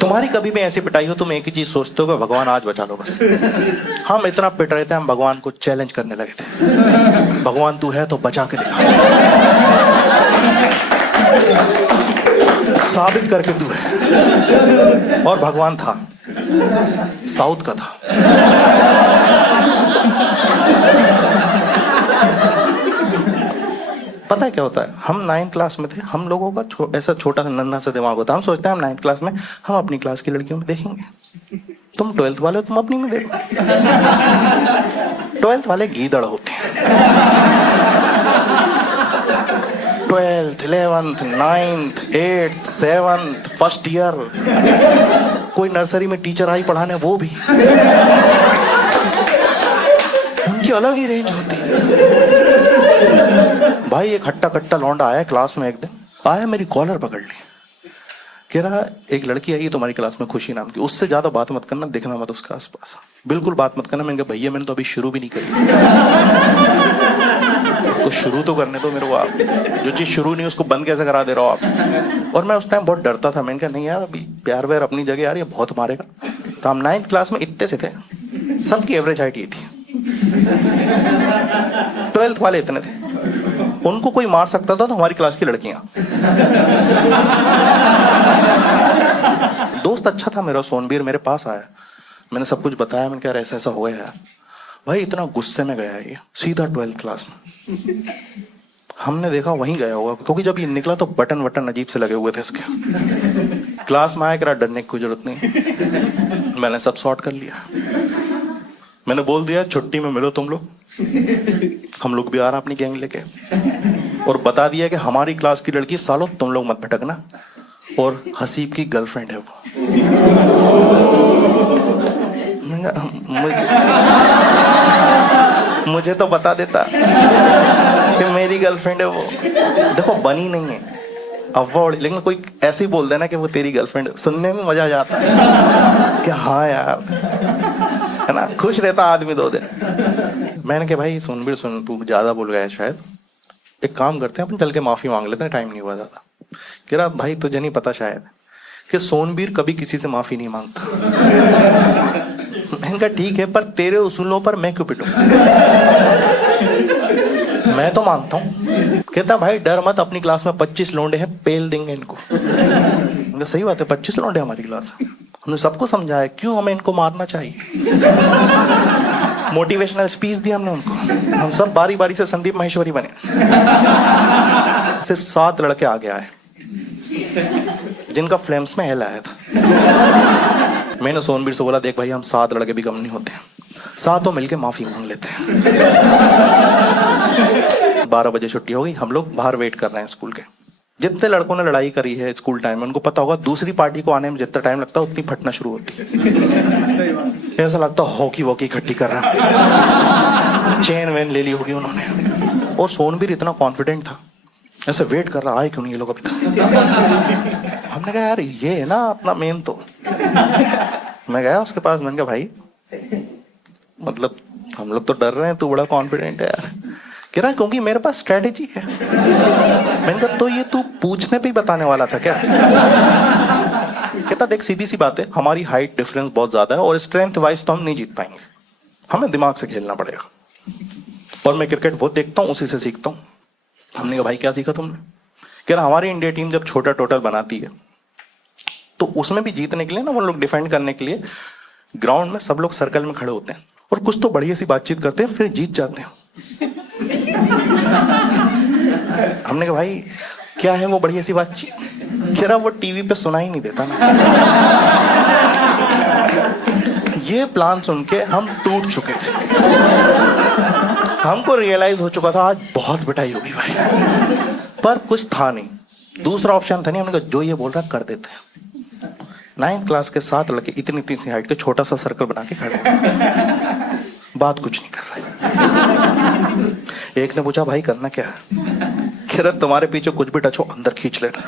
तुम्हारी कभी भी ऐसी पिटाई हो, तुम एक ही चीज सोचते हो कि भगवान आज बचा लो बस। हम इतना पिट रहे थे, हम भगवान को चैलेंज करने लगे थे, भगवान तू है तो बचा के दिखा, साबित करके तू है। और भगवान था, साउथ का था। पता है क्या होता है, हम 9th क्लास में थे, हम लोगों का ऐसा छोटा नन्हा सा दिमाग होता है, हम सोचते हैं हम 9th क्लास में हम अपनी क्लास की लड़कियों में देखेंगे। तुम 12th वाले हो, तुम अपनी में देखो। 12th वाले गीदड़ होते हैं। 12th, 11th, 9th, 8th, 7th, first year, कोई नर्सरी में टीचर आई पढ़ाने, वो भी उनकी अलग ही रेंज होती है। भाई एक हट्टा कट्टा लौंडा आया क्लास में, एक दिन आया, मेरी कॉलर पकड़ ली, कह रहा एक लड़की आई तुम्हारी क्लास में, खुशी नाम की, उससे ज्यादा बात मत करना, देखना मत उसके आसपास, बिल्कुल बात मत करना। मैंने कहा भैया मैंने तो अभी शुरू भी नहीं करी, तो शुरू तो करने दो मेरे को, आप जो चीज शुरू नहीं उसको बंद कैसे करा दे रहे हो आप। और मैं उस टाइम बहुत डरता था, मैंने कहा नहीं यार अभी प्यार व्यार अपनी जगह, यार ये बहुत मारेगा। तो हम 9th क्लास में इतने से थे, सबकी एवरेज हाइट ये थी। 12th वाले इतने थे, उनको कोई मार सकता था तो हमारी क्लास की लड़कियां। दोस्त अच्छा था मेरा सोनबीर, मेरे पास आया, मैंने सब कुछ बताया, मैंने कहा ऐसा ऐसा हो गया यार। भाई इतना गुस्से में गया ये, सीधा 12th क्लास में। हमने देखा वहीं गया होगा, क्योंकि जब ये निकला तो बटन वटन अजीब से लगे हुए थे इसके। क्लास में आया, करा डरने की कोई जरूरत नहीं, मैंने सब सॉर्ट कर लिया। मैंने बोल दिया छुट्टी में मिलो तुम लोग, हम लोग भी आ रहे हैं अपनी गैंग लेके, और बता दिया कि हमारी क्लास की लड़की सालों तुम लोग मत भटकना, और हसीब की गर्लफ्रेंड है वो। मुझे तो बता देता कि मेरी गर्लफ्रेंड है वो। देखो बनी नहीं है अव्वड़, लेकिन कोई ऐसे ही बोल देना कि वो तेरी गर्लफ्रेंड, सुनने में मजा आ जाता है कि हाँ यार, है ना, खुश रहता आदमी 2 दिन। मैंने कहा भाई सोनबीर सुन, तू ज्यादा बोल गया है शायद, एक काम करते हैं अपन चल के माफी मांग लेते हैं, टाइम नहीं हुआ ज्यादा। कह रहा भाई तुझे नहीं पता शायद कि सोनबीर कभी किसी से माफी नहीं मांगता। मैंने कहा ठीक है, पर तेरे उसूलों पर मैं क्यों पिटूं? मैं तो मानता हूँ। कहता भाई डर मत, अपनी क्लास में 25 लौंडे हैं, पेल देंगे इनको। सही बात है, 25 लौंडे हमारी क्लास है, हमने सबको समझाया क्यों हमें इनको मारना चाहिए। मोटिवेशनल स्पीच दी हमने उनको, हम सब बारी बारी से संदीप महेश्वरी बने। सिर्फ 7 लड़के आगे आए जिनका फ्लेम्स में हेल आया था। मैंने सोनबीर से बोला देख भाई हम 7 लड़के भी कम नहीं होते, 7 मिलके माफी मांग लेते हैं। 12 बजे छुट्टी हो गई, हम लोग बाहर वेट कर रहे हैं स्कूल के। जितने लड़कों ने लड़ाई करी है स्कूल टाइम में, उनको पता होगा दूसरी पार्टी को आने में जितना टाइम लगता है उतनी फटना शुरू होती है। ऐसा लगता है हॉकी वॉकी इकट्ठी कर रहा है, चेन वेन ले ली होगी उन्होंने। और सोनबीर इतना कॉन्फिडेंट था, ऐसे वेट कर रहा, आए क्यों नहीं ये लोग अभी तक। हमने कहा यार ये है ना अपना मेन। तो मैं गया उसके पास, मैंने कहा भाई मतलब हम लोग तो डर रहे हैं, तू बड़ा कॉन्फिडेंट है यार। कह रहा क्योंकि मेरे पास स्ट्रेटेजी है। मैंने कहा तो ये तू पूछने पे ही बताने वाला था क्या? कहता देख सीधी सी बात है, हमारी हाइट डिफरेंस बहुत ज्यादा है और स्ट्रेंथ वाइज तो हम नहीं जीत पाएंगे, हमें दिमाग से खेलना पड़ेगा। और मैं क्रिकेट वो देखता हूँ, उसी से सीखता हूँ। हमने कहा भाई क्या सीखा तुमने? कह रहा हमारी इंडिया टीम जब छोटा टोटल बनाती है तो उसमें भी जीतने के लिए ना, वो लोग डिफेंड करने के लिए ग्राउंड में सब लोग सर्कल में खड़े होते हैं और कुछ तो बढ़िया सी बातचीत करते हैं, फिर जीत जाते हैं। हमने कहा भाई क्या है वो बढ़िया सी बातचीत? कह रहा वो टीवी पे सुनाई नहीं देता ना। ये प्लान सुन के हम टूट चुके थे, हमको रियलाइज हो चुका था आज बहुत पिटाई होगी भाई, पर कुछ था नहीं, दूसरा ऑप्शन था नहीं। हमने कहा जो ये बोल रहा कर देते हैं। 9th क्लास के 7 लड़के इतनी सी हाइट के छोटा सा सर्कल बना के खड़े, बात कुछ नहीं कर रहे। एक ने पूछा भाई करना क्या है? कह रहा तुम्हारे पीछे कुछ भी टच हो अंदर खींच लेना,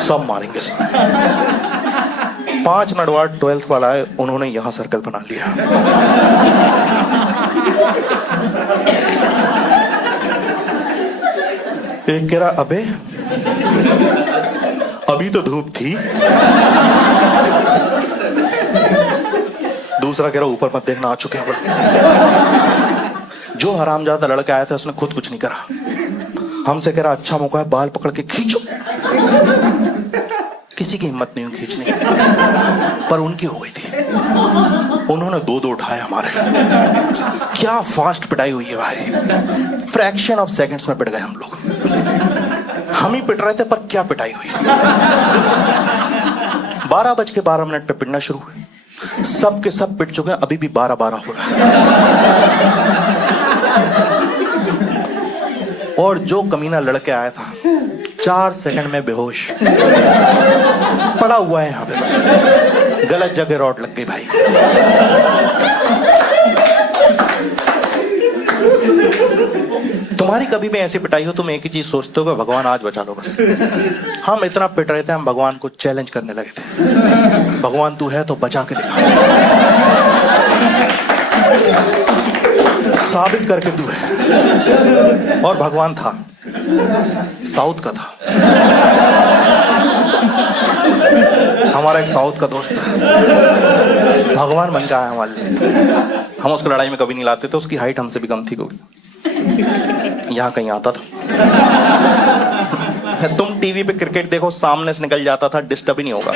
सब मारेंगे सब। 5 मिनट बाद 12th वाला आए, उन्होंने यहां सर्कल बना लिया। एक कह रहा अबे अभी तो धूप थी। दूसरा कह रहा ऊपर मत देखना, आ चुके हैं। जो हरामजादा लड़का आया था उसने खुद कुछ नहीं करा, हमसे कह रहा अच्छा मौका है, बाल पकड़ के खींचो। किसी की हिम्मत नहीं हुई खींचने की, पर उनकी हो गई थी। उन्होंने दो दो उठाए हमारे। क्या फास्ट पिटाई हुई है भाई, फ्रैक्शन ऑफ सेकंड्स में पिट गए हम लोग। हम ही पिट रहे थे पर क्या पिटाई हुई। 12:12 पे पिटना शुरू हुए, सब के सब पिट चुके हैं, अभी भी 12:12 हो रहा है। और जो कमीना लड़के आया था 4 सेकंड में बेहोश पड़ा हुआ है यहां पे, बस गलत जगह रॉड लग गई भाई। तुम्हारी कभी भी ऐसी पिटाई हो, तुम एक ही चीज सोचते हो कि भगवान आज बचा लो बस। हम इतना पिट रहे थे, हम भगवान को चैलेंज करने लगे थे, भगवान तू है तो बचा के दिखा, साबित करके तू है। और भगवान था, साउथ का था, हमारा एक साउथ का दोस्त था, भगवान बन के आया हमारे लिए। हम उसको लड़ाई में कभी नहीं लाते थे, उसकी हाइट हमसे भी कम थी, क्योंकि यहाँ कहीं आता था। तुम टीवी पे क्रिकेट देखो, सामने से निकल जाता था, डिस्टर्ब ही नहीं होगा।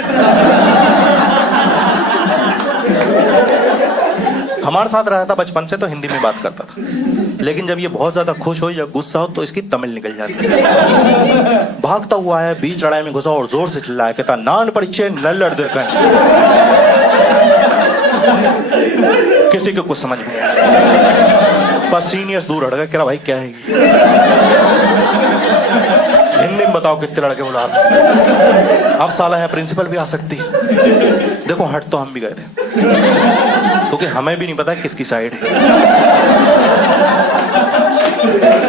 हमारे साथ रहा था बचपन से, तो हिंदी में बात करता था, लेकिन जब ये बहुत ज्यादा खुश हो या गुस्सा हो तो इसकी तमिल निकल जाती है। भागता हुआ है, बीच लड़ाई में घुसा और जोर से चिल्लाया, कहता नान परिचय नल्लड़ दे। किसी को कुछ समझ में नहीं आया, बस सीनियर्स दूर हट गए, कह रहा भाई क्या है हिंदी में बताओ कितने लड़के बुला रहे। अब साला है प्रिंसिपल भी आ सकती है। देखो हट तो हम भी गए थे, क्योंकि हमें भी नहीं पता किसकी साइड है,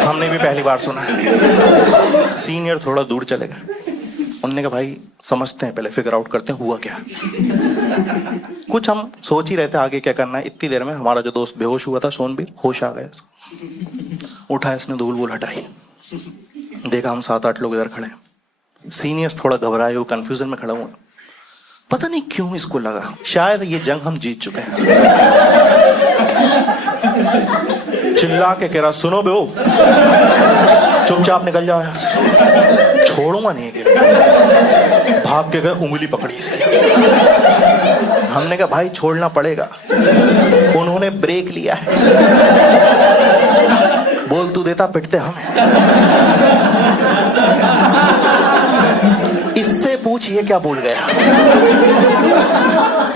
हमने भी पहली बार सुना है। सीनियर थोड़ा दूर चले गए, उन्होंने कहा भाई समझते हैं, पहले फिगर आउट करते हैं हुआ क्या। कुछ हम सोच ही रहे थे आगे क्या करना है, इतनी देर में हमारा जो दोस्त बेहोश हुआ था सोनबीर, होश आ गया, उठा, इसने धूल वूल हटाई, देखा हम 7-8 लोग इधर खड़े। सीनियर्स थोड़ा घबराए हुए कंफ्यूजन में खड़ा हुआ, पता नहीं क्यों इसको लगा शायद ये जंग हम जीत चुके हैं। चिल्ला के कह रहा सुनो बे, चुपचाप निकल जाओ यहाँ से, छोड़ूंगा नहीं। भाग के गए, उंगली पकड़ी इसकी। हमने कहा भाई छोड़ना पड़ेगा, उन्होंने ब्रेक लिया है, बोल तू देता पिटते हम। इससे पूछिए क्या बोल गया,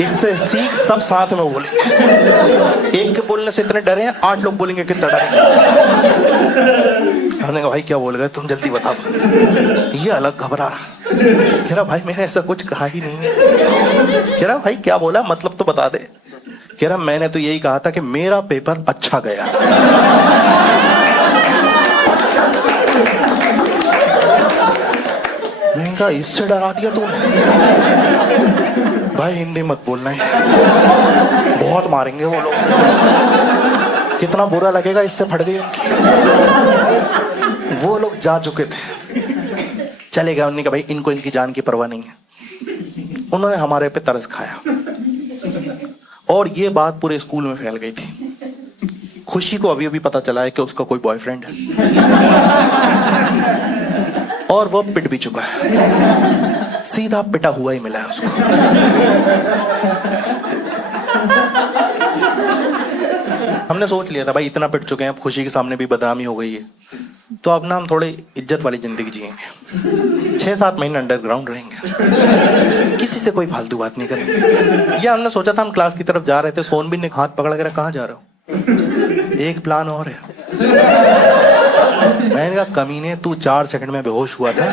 इससे सीख, सब साथ में बोलेंगे। एक के बोलने से इतने डरे हैं, 8 लोग बोलेंगे कितना डरे। हमने कहा भाई क्या बोल गए, तुम जल्दी बता दो। ये अलग घबरा रहा, कह रहा भाई मैंने ऐसा कुछ कहा ही नहीं है। कह रहा भाई क्या बोला, मतलब तो बता दे। कह रहा मैंने तो यही कहा था कि मेरा पेपर अच्छा गया। मैंने कहा इससे डरा दिया तूने। भाई हिंदी मत बोलना है, बहुत मारेंगे वो लोग, कितना बुरा लगेगा, इससे फट गई उनकी। वो लोग जा चुके थे, चले गए। उन्होंने कहा भाई इनको इनकी जान की परवाह नहीं है। उन्होंने हमारे पे तरस खाया और ये बात पूरे स्कूल में फैल गई थी। खुशी को अभी अभी पता चला है कि उसका कोई बॉयफ्रेंड है और वो पिट भी चुका है, सीधा पिटा हुआ ही मिला है उसको। हमने सोच लिया था भाई इतना पिट चुके हैं, अब खुशी के सामने भी बदनामी हो गई है, तो अब ना हम थोड़ी इज्जत वाली जिंदगी जिएंगे। 6-7 महीने अंडरग्राउंड रहेंगे, किसी से कोई फालतू बात नहीं करेंगे। या हमने सोचा था, हम क्लास की तरफ जा रहे थे, सोनबीर ने हाथ पकड़ कर कहाँ जा रहे हो, एक प्लान और है। मैंने कहा कमीने तू 4 सेकंड में बेहोश हुआ था,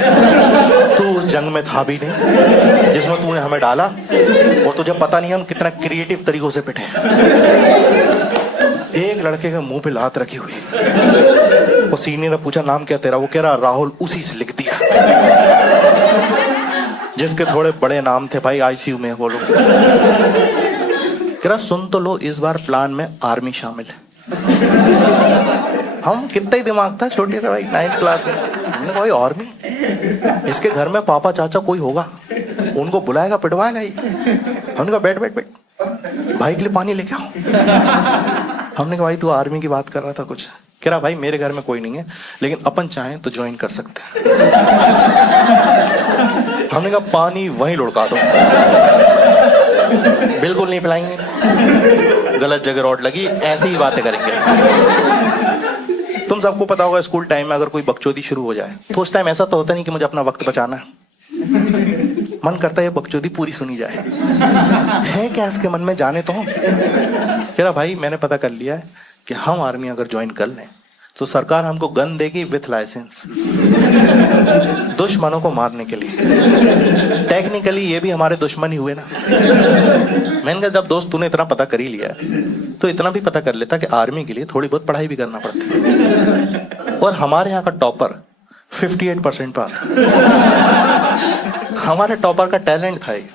तू उस जंग में था भी नहीं जिसमें तूने हमें डाला, और तुझे पता नहीं हम कितना क्रिएटिव तरीकों से पिटे। एक लड़के के मुंह पे लात रखी हुई, वो सीनियर ने पूछा नाम क्या तेरा, वो कह रहा राहुल, उसी से लिख दिया जिसके थोड़े बड़े नाम थे भाई, आईसीयू में वो लोग। कह रहा सुन तो लो, इस बार प्लान में आर्मी शामिल है। हम कितना ही दिमाग था छोटे से भाई, 9th क्लास में, हमने कहा भाई आर्मी, इसके घर में पापा चाचा कोई होगा, उनको बुलाएगा, पिटवाएगा ही। हमने कहा बैठ बैठ बैठ, भाई के लिए पानी लेके आओ। हमने कहा भाई तू आर्मी की बात कर रहा था कुछ। कह रहा भाई मेरे घर में कोई नहीं है, लेकिन अपन चाहें तो ज्वाइन कर सकते हैं। हमने कहा पानी वहीं लुढ़का दो। बिल्कुल नहीं पिलाएंगे, गलत जगह रॉड लगी, ऐसी ही बातें करेंगे। तुम सबको पता होगा स्कूल टाइम में अगर कोई बकचोदी शुरू हो जाए तो उस टाइम ऐसा तो होता नहीं कि मुझे अपना वक्त बचाना है, मन करता है ये बकचोदी पूरी सुनी जाए। है क्या इसके मन में, जाने तो हम। कह रहा भाई मैंने पता कर लिया है कि हम आर्मी अगर ज्वाइन कर लें तो सरकार हमको गन देगी विथ लाइसेंस, दुश्मनों को मारने के लिए। टेक्निकली ये भी हमारे दुश्मन ही हुए ना। मैंने कहा जब दोस्त तूने इतना पता कर ही लिया तो इतना भी पता कर लेता कि आर्मी के लिए थोड़ी बहुत पढ़ाई भी करना पड़ती है। और हमारे यहाँ का टॉपर 58% पर आता। हमारे टॉपर का टैलेंट था ये।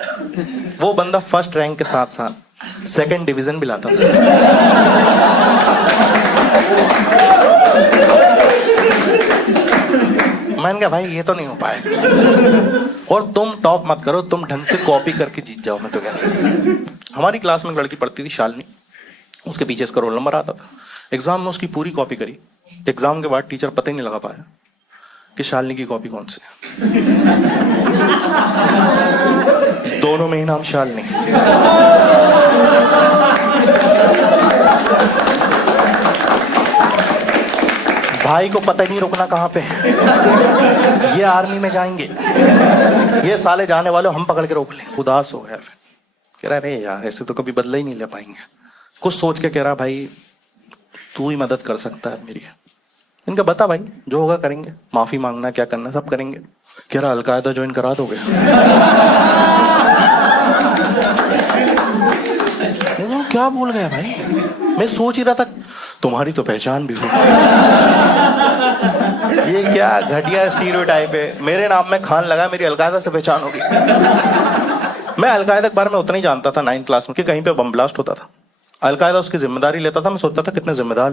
वो बंदा फर्स्ट रैंक के साथ साथ सेकंड डिवीजन भी लाता था। मैंने कहा भाई ये तो नहीं हो पाए, और तुम टॉप मत करो, तुम ढंग से कॉपी करके जीत जाओ। मैं तो कह रहा, हमारी क्लास में एक लड़की पढ़ती थी शालिनी, उसके पीछे इसका रोल नंबर आता था। एग्जाम में उसकी पूरी कॉपी करी, एग्जाम के बाद टीचर पता ही नहीं लगा पाया कि शालिनी की कॉपी कौन सी है। दोनों में ही नाम शालिनी। भाई को पता ही नहीं रुकना कहां पे। ये आर्मी में जाएंगे, ये साले जाने वाले हम पकड़ के रोक लें। उदास हो गया फिर, कह रहा अरे यार ऐसे तो कभी बदला ही नहीं ले पाएंगे। कुछ सोच के कह रहा भाई तू ही मदद कर सकता है मेरी। इनका बता भाई जो होगा करेंगे, माफी मांगना क्या करना सब करेंगे। कह रहा अलकायदा ज्वाइन करा दोगे? क्या बोल गया भाई, मैं सोच ही रहा था तुम्हारी तो पहचान भी हो। ये क्या घटिया स्टीरियोटाइप है, मेरे नाम में खान लगा, मेरी अलकायदा से पहचान होगी। मैं अलकायदा के बारे में उतना ही जानता था 9th क्लास में कि कहीं पे बम ब्लास्ट होता था, अलकायदा उसकी जिम्मेदारी लेता था। मैं सोचता था कितने जिम्मेदार